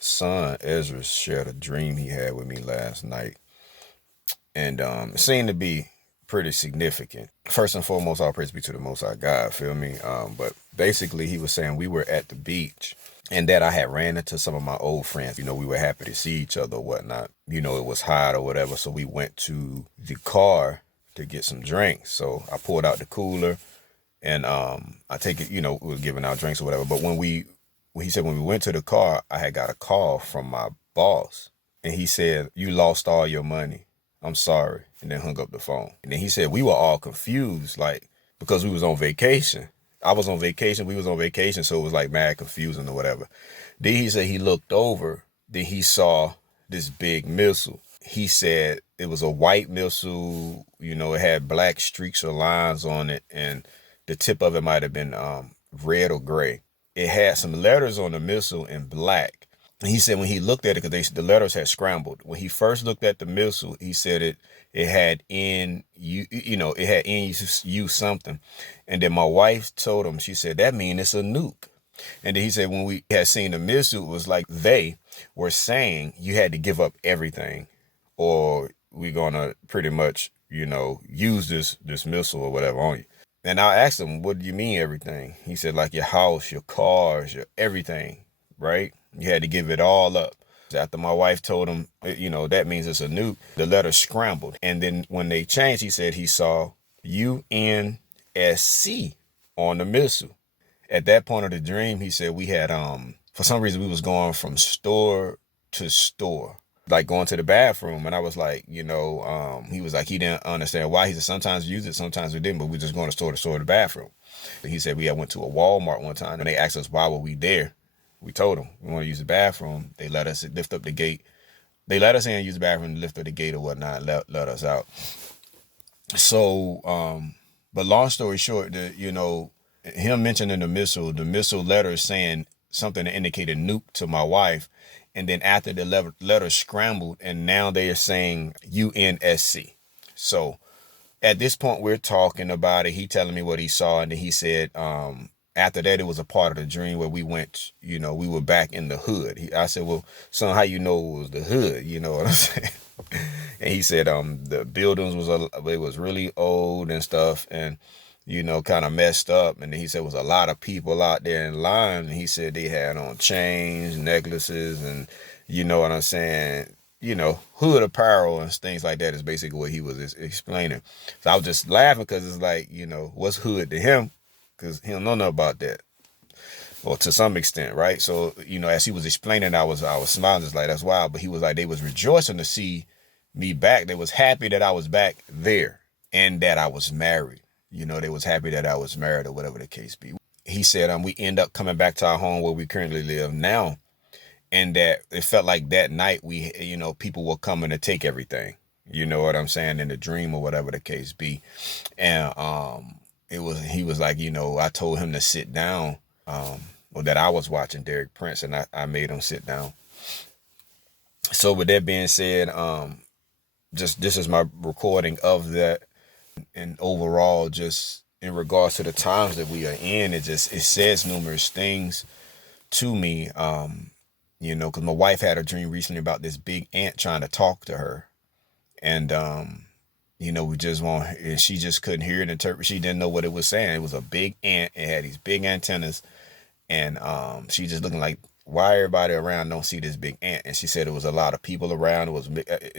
son Ezra shared a dream he had with me last night, and it seemed to be pretty significant. First and foremost, all praise be to the Most High God. Feel me? But basically, he was saying we were at the beach, and that I had ran into some of my old friends. We were happy to see each other or whatnot. It was hot or whatever, so we went to the car to get some drinks. So I pulled out the cooler, and I take it. We were giving out drinks or whatever. But when he said when we went to the car, I had got a call from my boss, and he said, "You lost all your money. I'm sorry," and then hung up the phone. And then he said we were all confused, like, because we was on vacation. I was on vacation, we was on vacation, so it was like mad confusing or whatever. Then he said he looked over, then he saw this big missile. He said it was a white missile, it had black streaks or lines on it, and the tip of it might have been red or gray. It had some letters on the missile in black. And he said when he looked at it, because the letters had scrambled. When he first looked at the missile, he said it had it had NU something. And then my wife told him, she said, that means it's a nuke. And then he said when we had seen the missile, it was like they were saying you had to give up everything, or we're gonna pretty much, use this missile or whatever on you. And I asked him, what do you mean everything? He said, like your house, your cars, your everything, right? You had to give it all up. After my wife told him, that means it's a nuke, the letter scrambled. And then when they changed, he said he saw UNSC on the missile. At that point of the dream, he said we had, for some reason, we was going from store to store, like going to the bathroom. And I was like, he was like, he didn't understand why. He said sometimes we use it, sometimes we didn't, but we just going to store to the bathroom. He said we had went to a Walmart one time, and they asked us why were we there. We told them we want to use the bathroom. They let us lift up the gate. They let us in and use the bathroom, lift up the gate or whatnot, let us out. So, but long story short, him mentioning the missile letter saying something that indicated nuke to my wife. And then after the letter scrambled, and now they are saying UNSC. So at this point, we're talking about it. He telling me what he saw. And then he said, after that, it was a part of the dream where we went, we were back in the hood. I said, well, son, how you know it was the hood? You know what I'm saying? And he said, the buildings it was really old and stuff, and, kind of messed up. And then he said, it was a lot of people out there in line. And he said they had on chains, necklaces, and you know what I'm saying? Hood apparel and things like that is basically what he was explaining. So I was just laughing because it's like, what's hood to him? Because he don't know nothing about that, or to some extent, right? So, as he was explaining, I was smiling, just like, that's wild. But he was like, they was rejoicing to see me back. They was happy that I was back there and that I was married. They was happy that I was married or whatever the case be. He said, we end up coming back to our home where we currently live now. And that it felt like that night we, people were coming to take everything, you know what I'm saying, in the dream or whatever the case be. And, he was like, I told him to sit down, or that I was watching Derek Prince, and I made him sit down. So with that being said, just this is my recording of that. And overall, just in regards to the times that we are in, it says numerous things to me, because my wife had a dream recently about this big ant trying to talk to her. And, we just and she just couldn't hear it, interpret. She didn't know what it was saying. It was a big ant. It had these big antennas. And she just looking like, why everybody around don't see this big ant? And she said it was a lot of people around.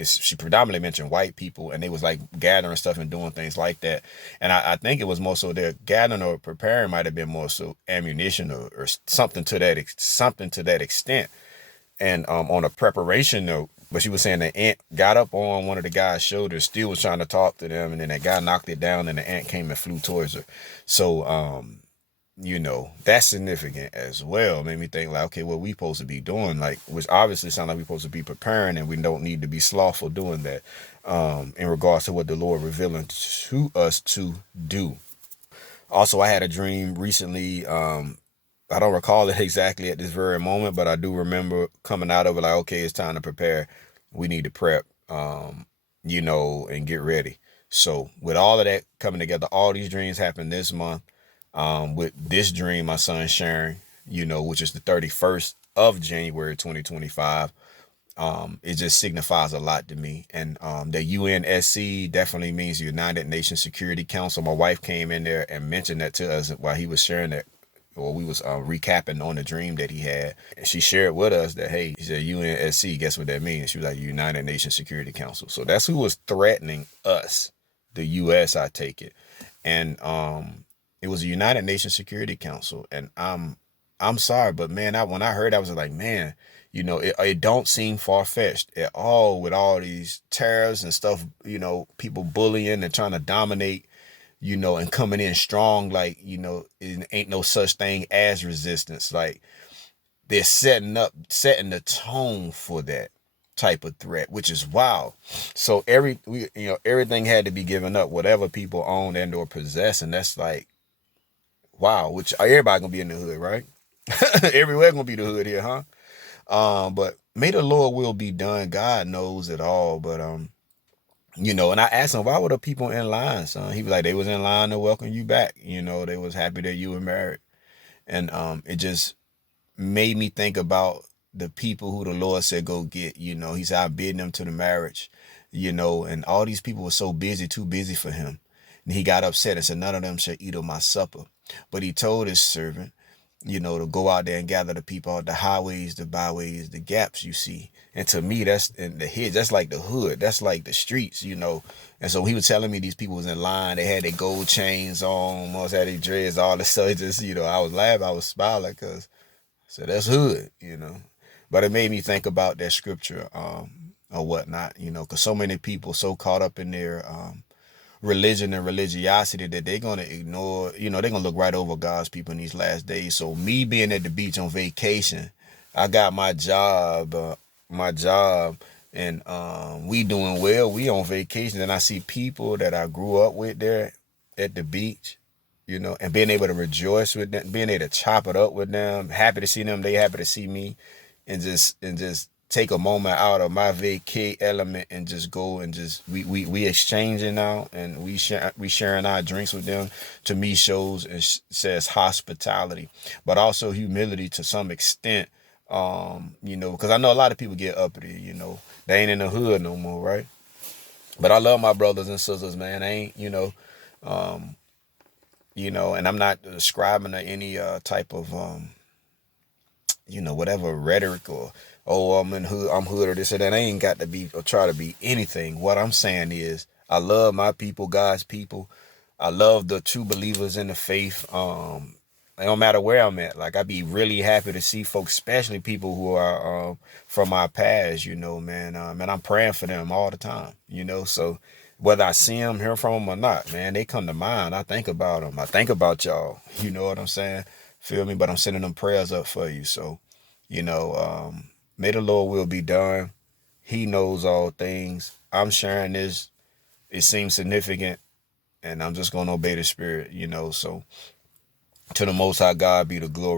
She predominantly mentioned white people, and they was like gathering stuff and doing things like that. And I think it was more so their gathering or preparing might have been more so ammunition or something to that extent. And on a preparation note, but she was saying the ant got up on one of the guy's shoulders, still was trying to talk to them, and then that guy knocked it down, and the ant came and flew towards her. So that's significant as well. It made me think like, okay, what we supposed to be doing, like, which obviously sounds like we supposed to be preparing, and we don't need to be slothful doing that, in regards to what the Lord revealing to us to do. Also, I had a dream recently. I don't recall it exactly at this very moment, but I do remember coming out of it like, okay, it's time to prepare. We need to prep, and get ready. So with all of that coming together, all these dreams happened this month. With this dream my son's sharing, which is the 31st of January 2025. It just signifies a lot to me. And the UNSC definitely means United Nations Security Council. My wife came in there and mentioned that to us while he was sharing that, or we was recapping on the dream that he had. And she shared with us that, hey, he said UNSC, guess what that means? She was like, United Nations Security Council. So that's who was threatening us, the US, I take it. And it was a United Nations Security Council. And I'm sorry, but man, when I heard, I was like, man, it don't seem far-fetched at all with all these tariffs and stuff, people bullying and trying to dominate, and coming in strong, like, it ain't no such thing as resistance. Like, they're setting the tone for that type of threat, which is wild. So everything had to be given up, whatever people own and or possess, and that's like, wow, which everybody gonna be in the hood, right? Everywhere gonna be the hood here, huh? But may the Lord will be done. God knows it all. But and I asked him, why were the people in line, son? He was like, they was in line to welcome you back. They was happy that you were married. And it just made me think about the people who the Lord said go get. He said, I bid them to the marriage, and all these people were so busy, too busy for him. And he got upset and said, none of them shall eat of my supper. But he told his servant, to go out there and gather the people out the highways, the byways, the gaps, you see. And to me, that's in the hedge. That's like the hood. That's like the streets, And so he was telling me these people was in line. They had their gold chains on, most had their dreads, all the stuff. Just, I was laughing, I was smiling because so that's hood. But it made me think about that scripture or whatnot, because so many people so caught up in their religion and religiosity that they're going to ignore, they're going to look right over God's people in these last days. So me being at the beach on vacation, I got my job and we doing well. We on vacation and I see people that I grew up with there at the beach, and being able to rejoice with them, being able to chop it up with them, happy to see them, they happy to see me, and just take a moment out of my vacay element and just go and just we exchanging now and we sharing our drinks with them. To me, shows and says hospitality, but also humility to some extent. Because I know a lot of people get uppity. They ain't in the hood no more, right? But I love my brothers and sisters, man. I ain't, and I'm not ascribing to any type of whatever rhetoric or, oh, I'm hood or this or that. I ain't got to be or try to be anything. What I'm saying is I love my people, God's people. I love the true believers in the faith. It don't matter where I'm at. Like, I be really happy to see folks, especially people who are from our past, man. And I'm praying for them all the time, So whether I see them, hear from them or not, man, they come to mind. I think about them. I think about y'all. You know what I'm saying? Feel me? But I'm sending them prayers up for you. So, may the Lord will be done. He knows all things. I'm sharing this. It seems significant, and I'm just going to obey the Spirit, So to the Most High God be the glory.